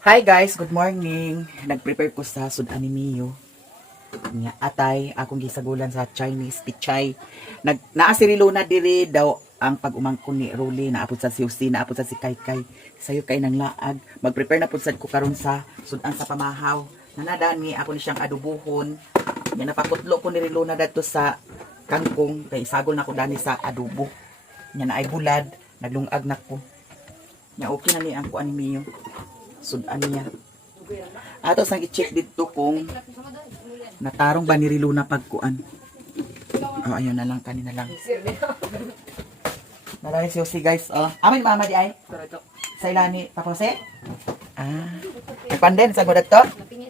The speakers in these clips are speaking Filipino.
Hi guys, good morning. Nag-prepare ko sa sudan ni Mio. Nya atay akong gisagulan sa Chinese pichay. Naa si Rilona diri daw ang pag-umangkon ni Rolly naapod sa si Usi, naapod sa si Kaykay. Sayo kay nang laag. Mag-prepare na pud sad ko karon sa sudan sa pamahaw. Nanadaan ni ako ni siyang adubuhon. Nya napakutlo ko ni Rilona dadto sa kangkong kay sagol na ko dani sa adobo. Nya naay bulad, naglungag na ko. Nya okay na ni ang kuan ni Mio. Sudan niya. Ato sang i-check dito kung natarong ba ni Riluna pagkuan. Oh, ayun na lang, kanina lang. Nalari si Osi guys. Oh. Amay mama di ay? Sa ilani, Papose? Ah. Nagpanden sa gudat to?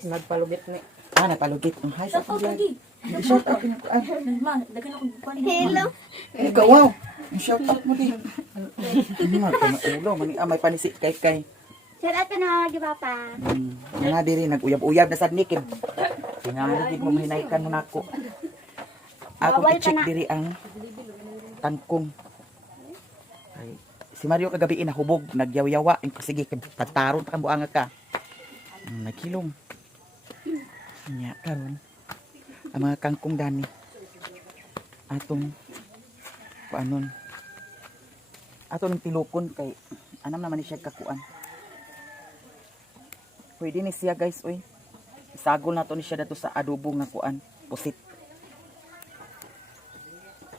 Nagpalugit ni. Ah, nagpalugit. Hi, sa Shout out lagi. Shout out. Ma, dagan ako kuan. Hello. Ikaw, wow. Shout out mo din. Ulo, may panisi kay. Shout out ka na, di papa. Nga diri, nag-uyab-uyab na sad nikid. Singaligid mo, mahinaykan mo na ako. Ako i-check diri ang tangkong. Ay, si Mario kagabi nahubog, nagyaw-yawa. Sige, tagtaron pa kang buanga ka. Nagkilom. Nya, karon. Ang mga kangkong dani. Atong, paanon. Atong tilukon kay, anam naman ni siya kakuan. Pwede ni siya guys, oy. Isagol na to ni siya dato sa adobo nga kuan, pusit.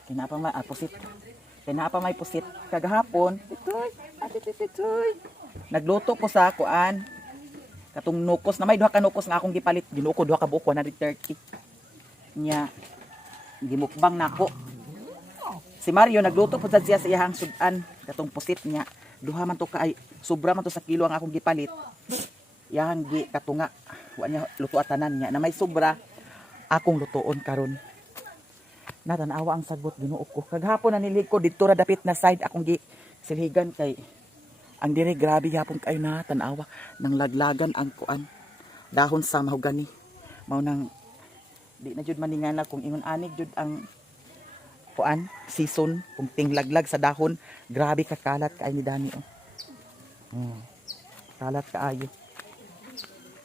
Kinapa may pusit. Kinapa may pusit kagahapon. Itoy. Nagluto ko sa kuan. Katong nukos na may duha ka nukos nga akong gipalit. Ginuko duha ka buok 130. Nya gimukbang nako. Si Mario nagluto pud sad siya sa iyang sudan katong pusit niya. Duha man to kay sobra man to sa kilo ang akong gipalit. Yang gi katunga wa niya luto atanan niya na may sobra akong lutoon karon. Natanawa ang sagot Ginoo ko. Kaghapon na nilig ko didto ra dapit na side akong gi silhigan kay ang dire grabe yapon kay na tanawa nang laglagan ang kuan dahon sa mahogani. Mao nang di na jud maningana kung ingon anig jud ang kuan season kung tinglaglag sa dahon grabe kakalat kay ni Dani oh. Kalat kaayo.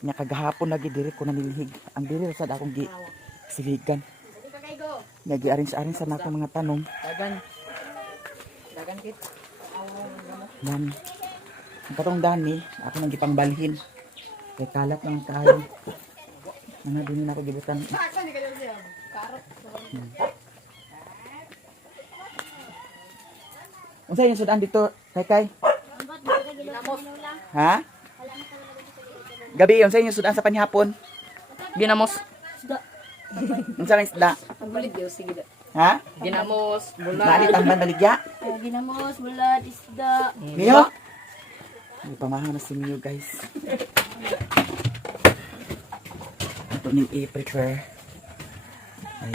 Nya kagahapon lagi diri ko nanilhig. Ang diri sad akong gi siligan. Nagi-arrange sa nako mga tanom. Dagan kit. Dan ang katong dani ako nang gipangbalhin. Kay kalat ng kaayo. Ano din na ako gibutan. Unsa yung sudan dito kay? Ha? Gabi yun sa inyo sudan sa panihapon. Ginamos. Unsa may isda? Ang baligyo, sige da. Ha? Ginamos, bulan. Nani tambang baligya? Ginamos, bulad, isda. Mio? May pamahaw na si Mio guys. Ito ning i-prepare. Ay.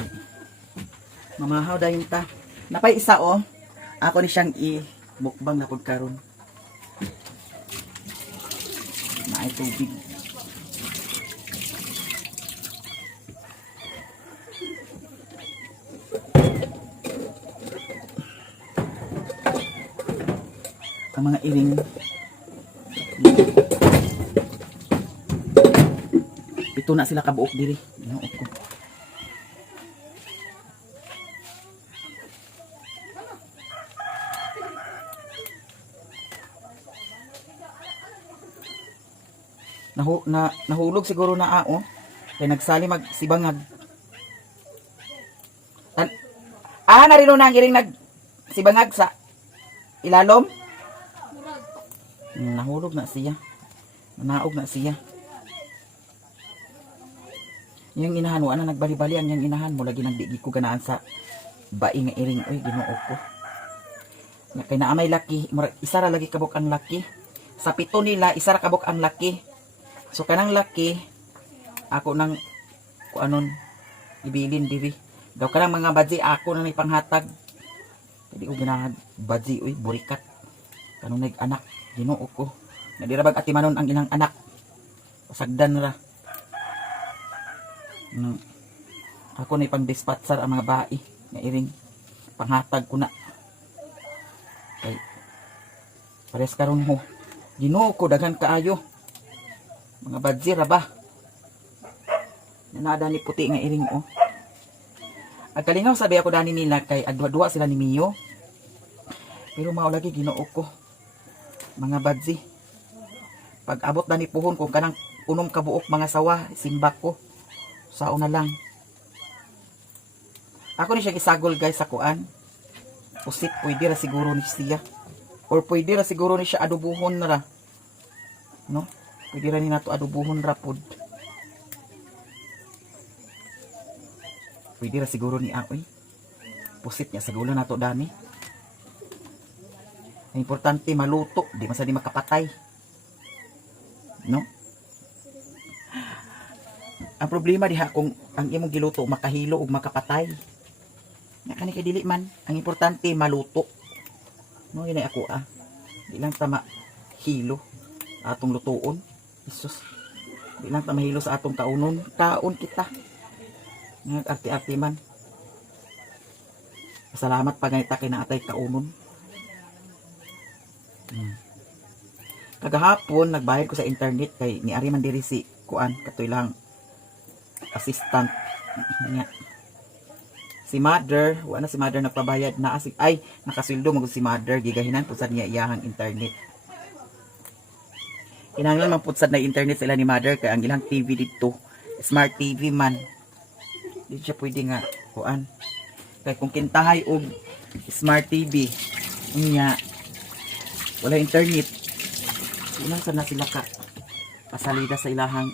Mamahaw dayon ta. Napay isa oh. Ako ni siyang i-mukbang na pud karon. Naay tubig. Ang mga iring ito na sila kabuok diri. Ginoo ko. Nahulog siguro na oh. Kaya nagsali magsibangag. Narino na ang iring nagsibangag sa ilalom. Nahulog na siya. Naog na siya. Yung inahan mo, nagbali-bali ang yung inahan mo. Lagi nagdigi ko ganaan sa bai nga iring. Uy, Ginoo ko. Kaya na may laki. Isa ra lagi kabok ang laki. Sa pito nila, isa ra kabok ang laki. So, kanang laki, ako nang, kuanon, ibilin diri. Daw kanang mga badji, ako nang ipanghatag. Hindi ko ginahad, badji, uy, burikat. Kanong nag-anak. Ginoo ko. Nadirabag ati manon ang inang anak. Pasagdan ra. Ako na ipang dispatcher ang mga bae nga iring panghatag ko na. Kay pares karon ho. Ginoo ko daghan kaayo. Mga badzi ra ba? Nanada ni puti nga iring oh. Ang kalingaw sabi ako dani nila kay adwa-dwa sila ni Mio. Pero mao lagi Ginoo ko. Mga badzi. Pag abot na ni puhon kung kanang unom kabuok mga sawa, simba ko. Sao na lang. Ako ni siya gisagol guys sa kuan. Pusit pwede ra siguro ni siya. Or pwede ra siguro ni siya adubuhon na ra. No? Pwede ra ni nato adubuhon ra pod. Pwede ra siguro ni Aoy. Pusit niya siguro nato dami. Ang importante maluto, di man sa di makapatay. No? Ang problema diha kung ang imong giluto makahilo ug makapatay. Nga kani kay dili man, ang importante maluto. No, yun ay ako Di lang tama hilo atong lutuon. Jesus. Di lang ta mahilo sa atong kaunon. Kaon kita. Nga arti-arti man. Salamat pa ganita kay naatay kaunon. Kagahapon nagbayad ko sa internet kay ni ari man diri si kuan katoy lang assistant niya. Si mother, wala na si mother nagpabayad na ay nakasweldo magud si mother gigahinan pud sad niya iyahang internet. Kinahanglan man pud sad na internet sila ni mother kay ang ilang TV dito smart TV man. Di siya pwede nga kuan. Kay kung kintahay og smart TV niya wala internet. Ilang sana sila ka pasalida sa ilahang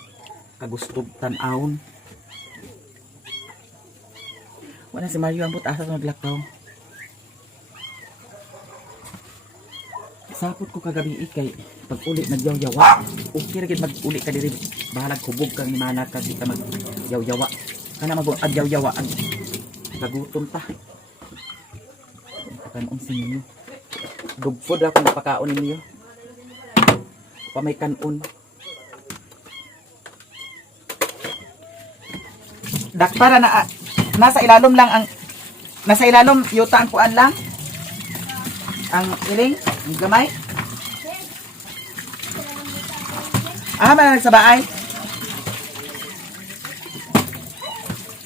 kagustog tan-awon. Wala si Mario ambot asa sa naglakaw. Sapot ko kagabi kay pag uli nagyaw-yawa. Okay ra gid mag-uli ka diri bahalag kubog kang himana ka di ka mag-yaw-yawa. Kana mag-agyaw-yawa ang kagutom ta. Pakanon sa ninyo. Dog food ako napakaon ninyo. Pa may kanon. Dakpara na nasa ilalom lang ang nasa ilalom yuta ang kuan lang ang iling ang gamay man sa baay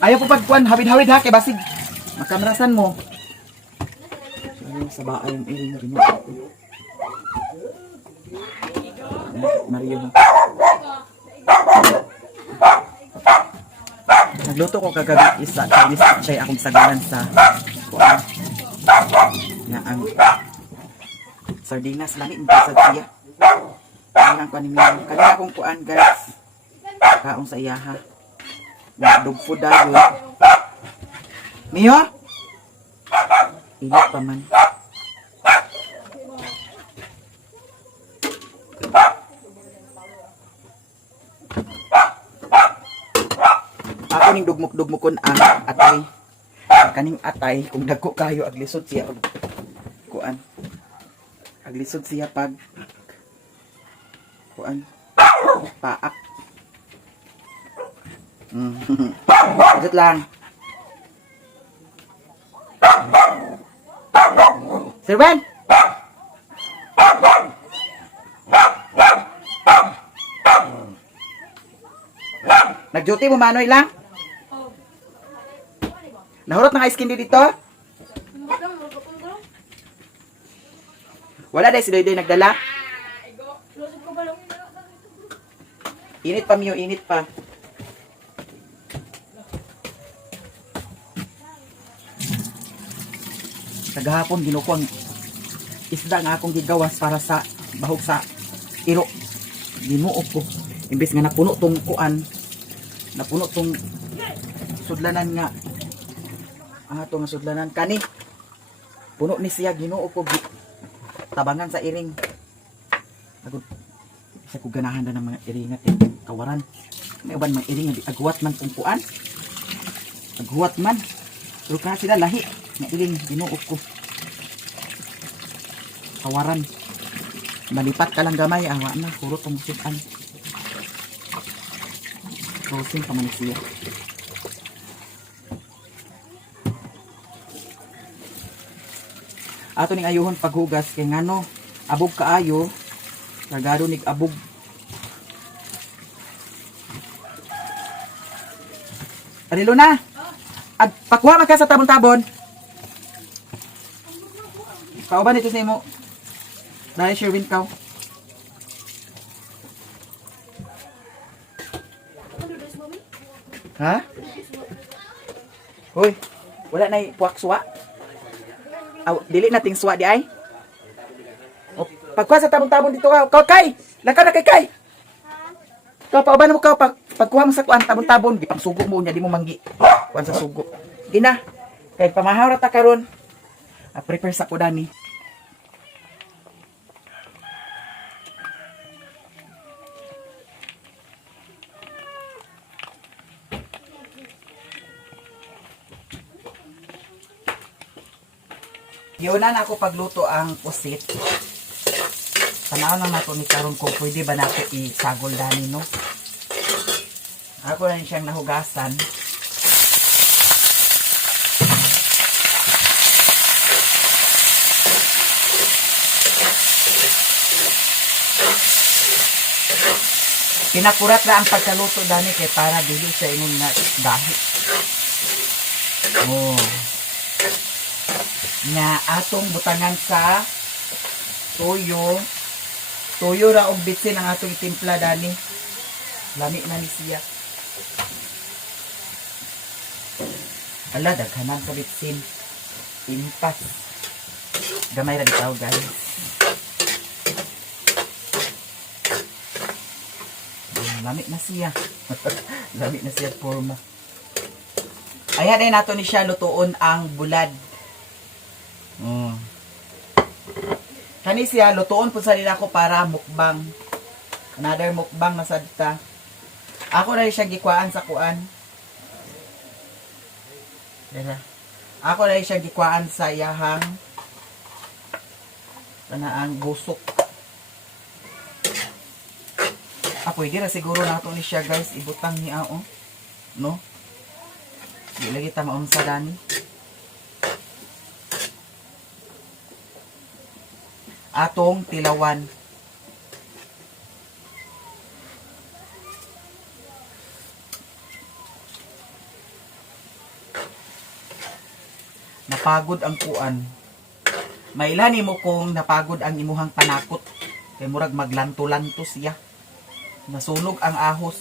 ayaw po pagkuan hawid-hawid ha kay basig makamrasan mo sa baay ang iling Mario nagluto ko kagabi isa Chinese chay akong sagalan sa kuan nga ang sardinas lami sa siya ang kuan ni Mio kanina akong kuan guys kaong sa iyaha nga dog food dayo Mio init pa man ako ning dugmok-dugmokon ang atay. Kaning atay kung dagko kayo aglisod siya og kuan. Aglisod siya pag kuan paak. Adot lang. Sir Ben. Nag-duty mo manoy lang? Nahurot na ka skin dito? Wala dahil si Doydoy nagdala? Init pa Mio, init pa. Kagahapon ginuko ang isda nga akong gigawas para sa bahog sa iro. Ginuok ko. Imbes nga napuno tong kuan, napuno tong sudlanan nga atong sudlanan kani puno ni siya Ginoo ko tabangan sa iring agud sa ko ganahan na ng mga iringat kawaran may uban mga iring nga agwat man kung kuan agwat man pero kana sila lahi nga iring Ginoo ko kawaran malipat ka lang gamay awa na puro tong sudan Rosin pa man siya. Ato ning ayuhon paghugas kay ngano abog kaayo, kargado nig abog. Parilo na. At pakuha man ka sa tabon-tabon. Kauban ito sa imo. Dahil Sherwin ka. Ha? Hoy, wala na puwak suwa. Aw, dili nating suwa di ay. O, pagkuha sa tabon-tabon dito ka. Kay! Laka na kay! Ikaw, pauban mo ka. Pagkuha mo sa kuan, tabon-tabon. Di pang sugo mo niya, di mo manggi. Kuan sa sugo. Gina. Kay pamahaw rata karon. Prepare sa kudani. Yunan ako pagluto ang pusit. Tanaw na nato ni karon kung pwede ba nato isagol dani no. Ako na siyang nahugasan. Pinakurat na ang pagkaluto dani kay para dili sa ingon nga dahil. Oh. Na atong butangan sa tuyo. Tuyo ra og bitsin ang atong itimpla dani. Lami na ni siya. Ala daghanan sa bitsin. Impas. Gamay ra bitaw guys. Lami na siya. Lami na siya forma. Ayan ay nato ni siya lutuon ang bulad. Kani siya lutuon po sa nila ko para mukbang. Another mukbang na sadta. Ako na rin siya gikwaan sa kuan. Dala. Ako na rin siya gikwaan sa yahang ang gusok. Pwede na siguro nato ni siya guys. Ibutang niya oh. No? Di lagi ta maunsa dani. Atong tilawan. Napagod ang kuan. Mailani mo kung napagod ang imuhang panakot. Kay murag maglanto-lanto siya. Nasunog ang ahos.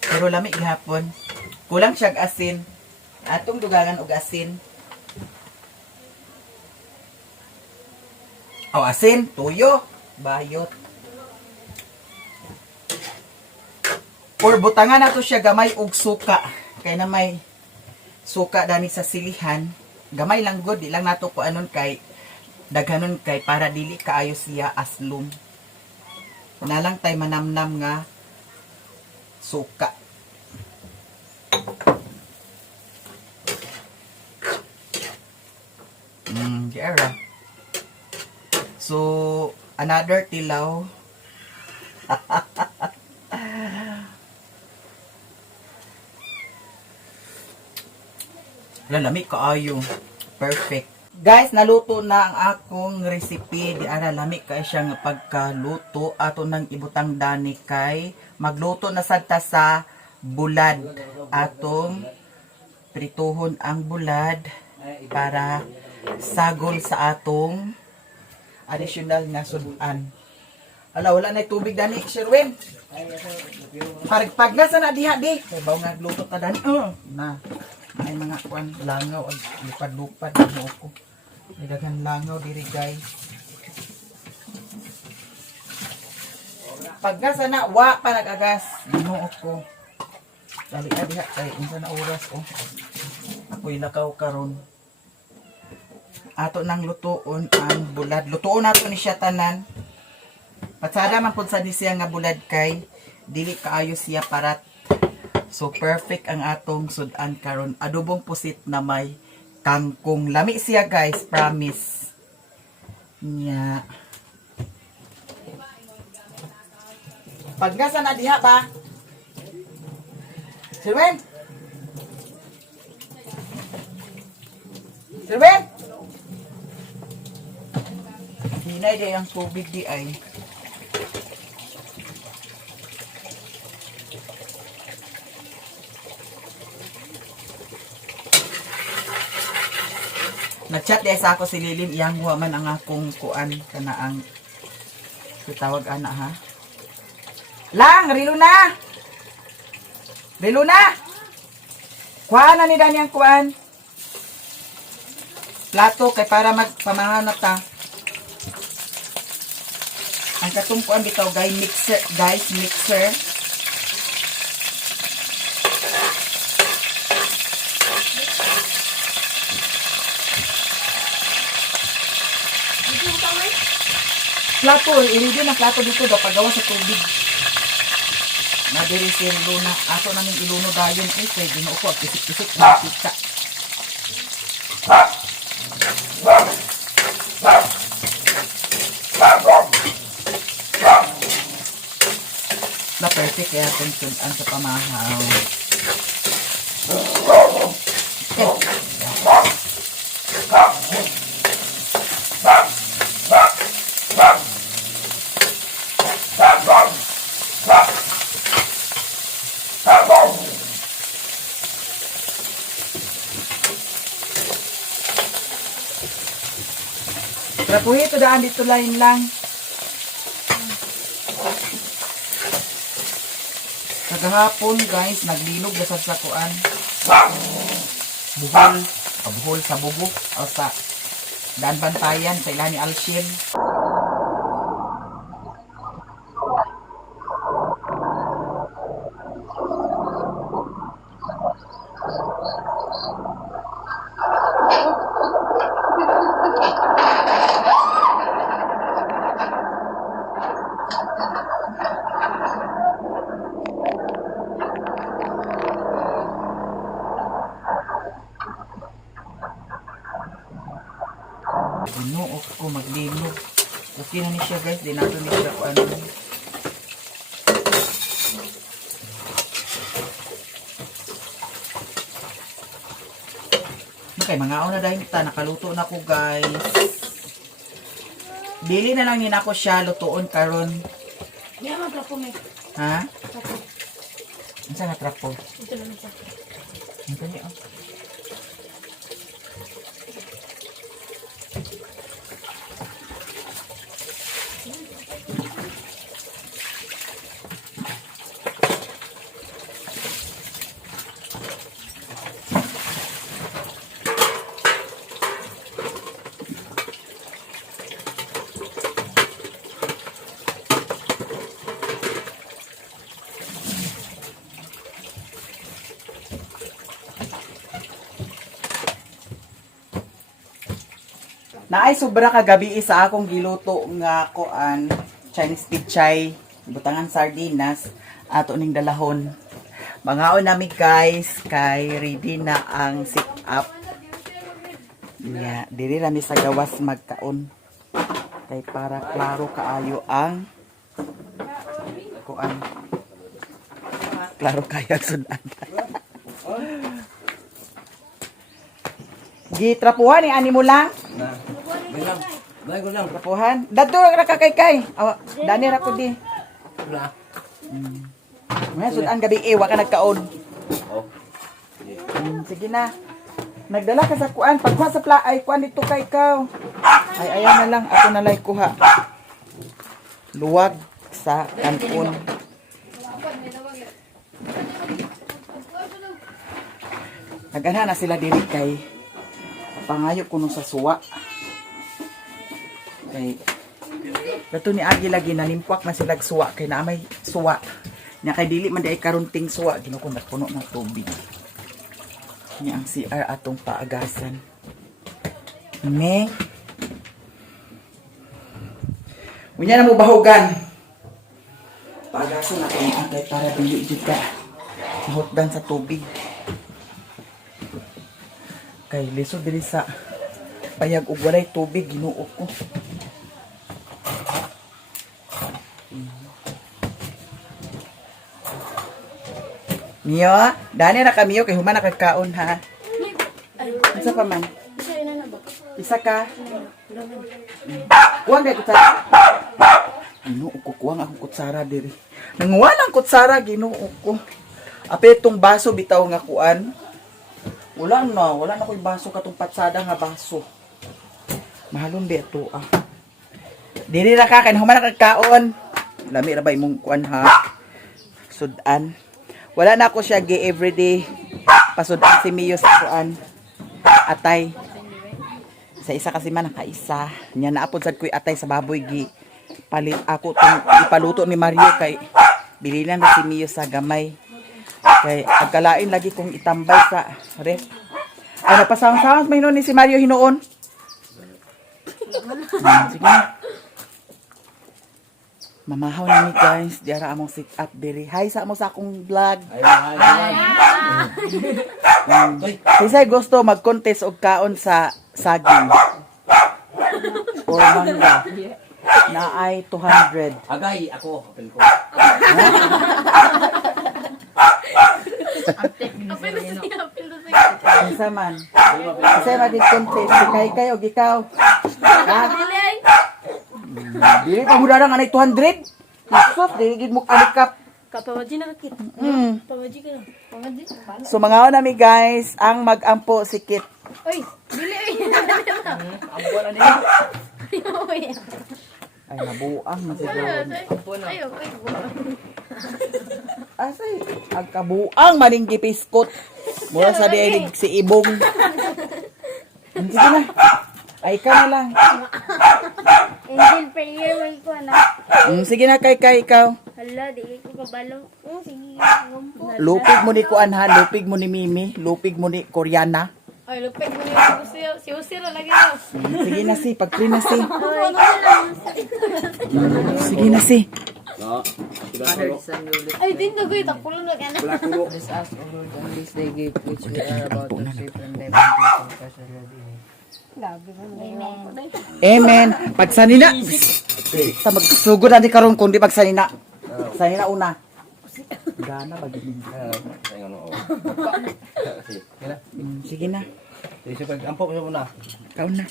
Pero lami gihapon. Kulang siyang asin. Atong dugangan og asin. Asin, tuyo, bayot. Or butangan nato siya gamay og suka. Kay na may suka dani sa silihan. Gamay lang good, di lang nato ko anon kay daghanon kay para dili kaayo siya aslum. Nalang tay manamnam nga suka. Diara. So, another tilaw. Lalami kaayo. Perfect. Guys, naluto na ang akong recipe. Di ara lami kay siya nga pagkaluto. Ato nang ibutang dani kay magluto na sadta sa bulad. Atong prituhon ang bulad para sagol sa atong additional nga sudan. Ala, wala na tubig dani, Sherwin. Parigpag na sa na diha di. Kay baw nga luto ta dani. Na. Ay mga kuan langaw ag lupad-lupad mo ko. Daghang langaw diri guys. Pag nasa na wa pa nagagas, ginuo ko. Dali diha kay unsa na oras oh. Ako'y lakaw karon. Ato nang lutuon ang bulad. Lutuon nato ni siya tanan. Patsada man pud sa di siya nga bulad kay dili kaayo siya parat. So perfect ang atong sudan karon. Adobong pusit na may kangkong. Lami siya guys, promise. Nya. Pag nasa na diha ba? Sirwen? Sirwen? Hinay day ang tubig di ay. Nag-chat di sa ako si Lilim, iyang huwaman ang akong kuan kana ang tawag ana ha. Lang, rilo na. Rilo na. Kuha na ni Dani ang kuan. Plato kay para magpamahanap ta. Ang katong kuan bitaw guys, mixer. Plato, i-ready na plato dito daw paggawa sa tubig. Nadiri si Luna. Aso namin iluno dayon eh. Kaya ginoo ko, pisik-pisik na pika. Na perfect kaya itong sudan sa pamahaw. Okay. Trapuhi ito daan dito lain lang. Kagahapon guys, naglinog na sa sakuan. Buhol sa bubuk o sa daan bantayan sa ilahan ni Alshin. Ano, ko maglinog. Okay na ni siya guys, di nato ni siya ano. Okay, mga na dahil ta, nakaluto na ko guys. Dili na lang nina ko siya lutuon karon. Di naman trapo may. Ha? Trapo. Ano sa nga trapo? Ito lang isa. Ito niya oh. Naay sobra kagabi sa akong giluto nga kuan Chinese pichay, butangan sardinas ato ning dalahon. Mangaon nami guys kay ready na ang sit up. Diri nami sa gawas magkaon. Kay para klaro kaayo ang kuan. Klaro kaya sudan. Gitrapuhan ni ani mo lang. Trapuhan. Dadto ra ka kay. Dani ra ko di. Wala. Nga sudan gabi wa ka nagkaon. Oh. Sige na. Nagdala ka sa kuan, pagkuha sa ay kuan dito kay ikaw. Ay ayaw na lang ako na lay kuha. Luwag sa kanon. Nagana na sila dili kay pangayo kuno sa suwa. Kay dato ni Agi lagi nalimpak na sila suwa kay na may suwa. Nya kay dili man di ay karunting suwa ginukunat puno ng tubig. Nya ang CR atong paagasan. Me. Unya na mo bahugan. Paagasan natin ang kay para dili jud ka mahutdan sa tubig. Kay lisod diri sa payag ug walay tubig ginuo ko. Miyo, dani na kamiyo kay human na kagkaon ha. Isa pa man. Isa ina na ba? Isa ka. Kuwang kay kutsara. Ginuo ko kuwang akong kutsara diri. Nanguwalang kutsara ginuo ko. Apetong baso bitaw nga kuan. Wala na ko'y baso katong patsada nga baso. Mahalon ba ito ah. Dili ra ka, kaya human nakakaon. Lami ra ba imong kuan ha? Sudan. Wala na ako siya gi everyday. Pasudan si Mio sa kuan. Atay. Sa isa kasi man nakaisa. Nya naapod sad ko'y atay sa baboy gi. Palit ako tong ipaluto ni Mario kay bilinan na si Mio sa gamay. Kay agkalain lagi kong itambay sa ref. Ay napasawang-sawang may ni si Mario hinuon. Sige na. Mamahaw na ni guys, diara among sit up diri. Hi sa amo sa akong vlog. Kisay gusto mag-contest og kaon sa saging. Or mangga. Na ay 200. Agay ako, apel ko. Kinsa man. Kisay mag-contest kay kayo ikaw. Ha? Dili pa huda nga nay 200. Jesus, dili gid mo alikap. Kapawaji na kakit. Mm. Pawaji ka na. Pawaji. So mga nami guys, ang mag-ampo sikit. Uy, dili. Ampo na nila. Uy. Ay nabuang na siguro. Ayo, uy. Asay, ang kabuang maning gipiskot. Mura sa diay si Ibong. Sige na. Ay ka na lang. Angel prayer man ko na. Sige na kay ikaw. Hala, di ko kabalo. Sige, gumpo. Lupig mo ni Kuan ha, lupig mo ni Mimi, lupig mo ni Koreana. Ay, lupit mo niya si Usir lagi na. Sige na si, pag-clean na si. Ay, lang. Sige na si. No. Ay, din na gawin. Tapulan na gana. Wala kulo. Let us, O Lord, on this day give which we are about to receive from them. Amen. Amen. Pagsanina. Sa magsugod natin karon kundi pagsanina. Sanina una. Gana bagin. Sige na. Sige, pag-ampo mo muna. Kaon na.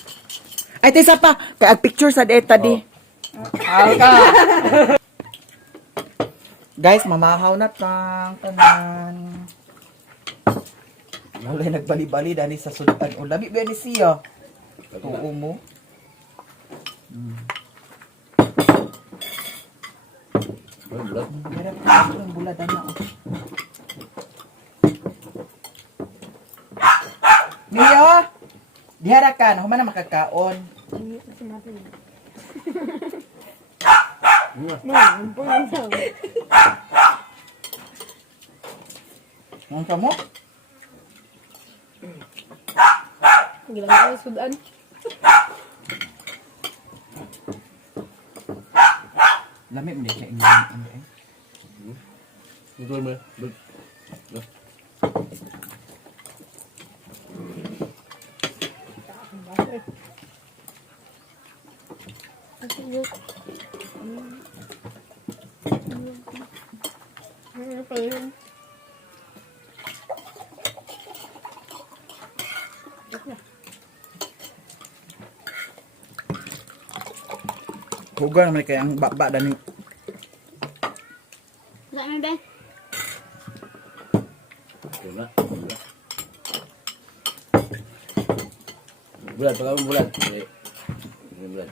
Ay, tesa pa. Kaya picture sa deta di. Guys, mamahaw na tang tanan. Wala nagbali-bali dani sa sudan. O lami ba ni siya? Tuo mo. Bulat. Meron pa yung bulad na. Mio! Dihara ka, nahuman na makakaon. Ang kamo? Gilang ako sudan. Lamig mo din siya ingin. Ito mo. Hugan naman kaya ang baba dani. Saan mo ba? Ito na. Bulat, pagkakang bulat. Bulat.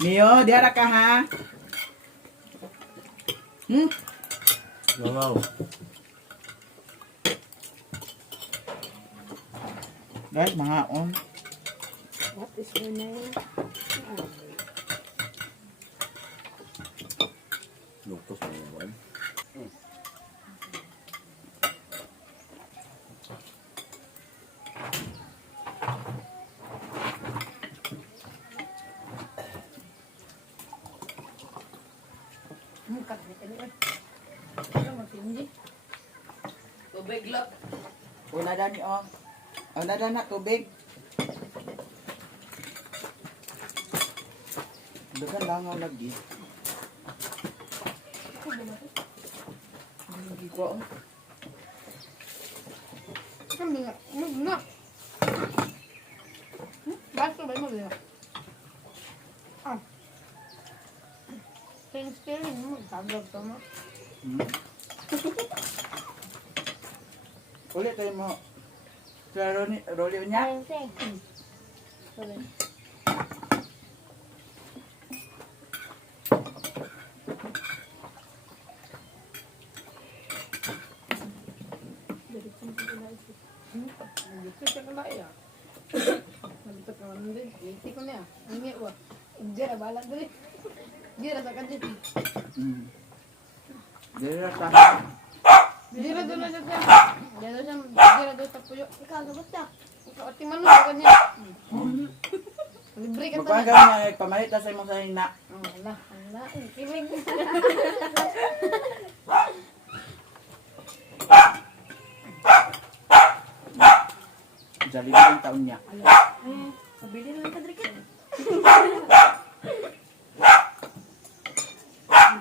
Mio, dihara ka ha? Wow. Guys, mga on. What is your name? Lukos mo naman. Tubig lang. Una dani oh. Una dani tubig. Dagan langaw lagi. Hindi ko oh. Kami nga. Nga. Baso ba mo ba? Ah. Pinspirin mo. Tagag to mo. Ulit tayo mo. Sa Rolly niya. Ayun, say. Sorry. Nagdito ka na iya. Nagdito ka na din. Hindi ko niya. Hindi ko. Hindi na balang din. Hindi na sa kanjit. Dili ra ta. Hindi na doon na siya. Hindi na siya. Hindi na doon sa puyo. Ikaw, gabot ka. Ikaw, ati man mo. Kanya. Libre ka Magpagaw tayo. niya nagpamalit ta sa imong sa hina. Ala. Ala. Kilig. Jali ang taon niya. Pabili na lang ka, Drikit.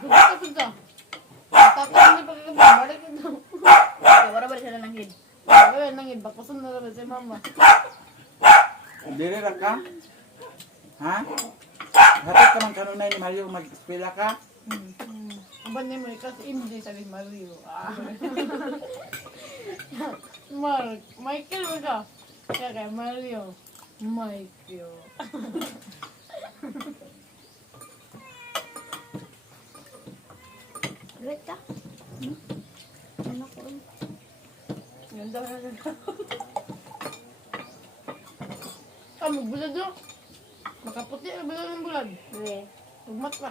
Gusto ka punta. Tapos hindi pa kagabi. Balik ka daw. Wala ba sila nang hid? Wala nang iba. Pasun na rin si mama. Dili ra ka? Ha? Hatid ka man kanunay ni Mario mag-eskwela ka? Ang banay mo kasi MJ sa Mario. Mark, Michael ba ka? Kaya kay Mario. Michael. Drikit ka. Ano ko? Ganda na ganda. Magbulag do. Makaputi na bulad ng bulad. Uwe. Ugmat pa.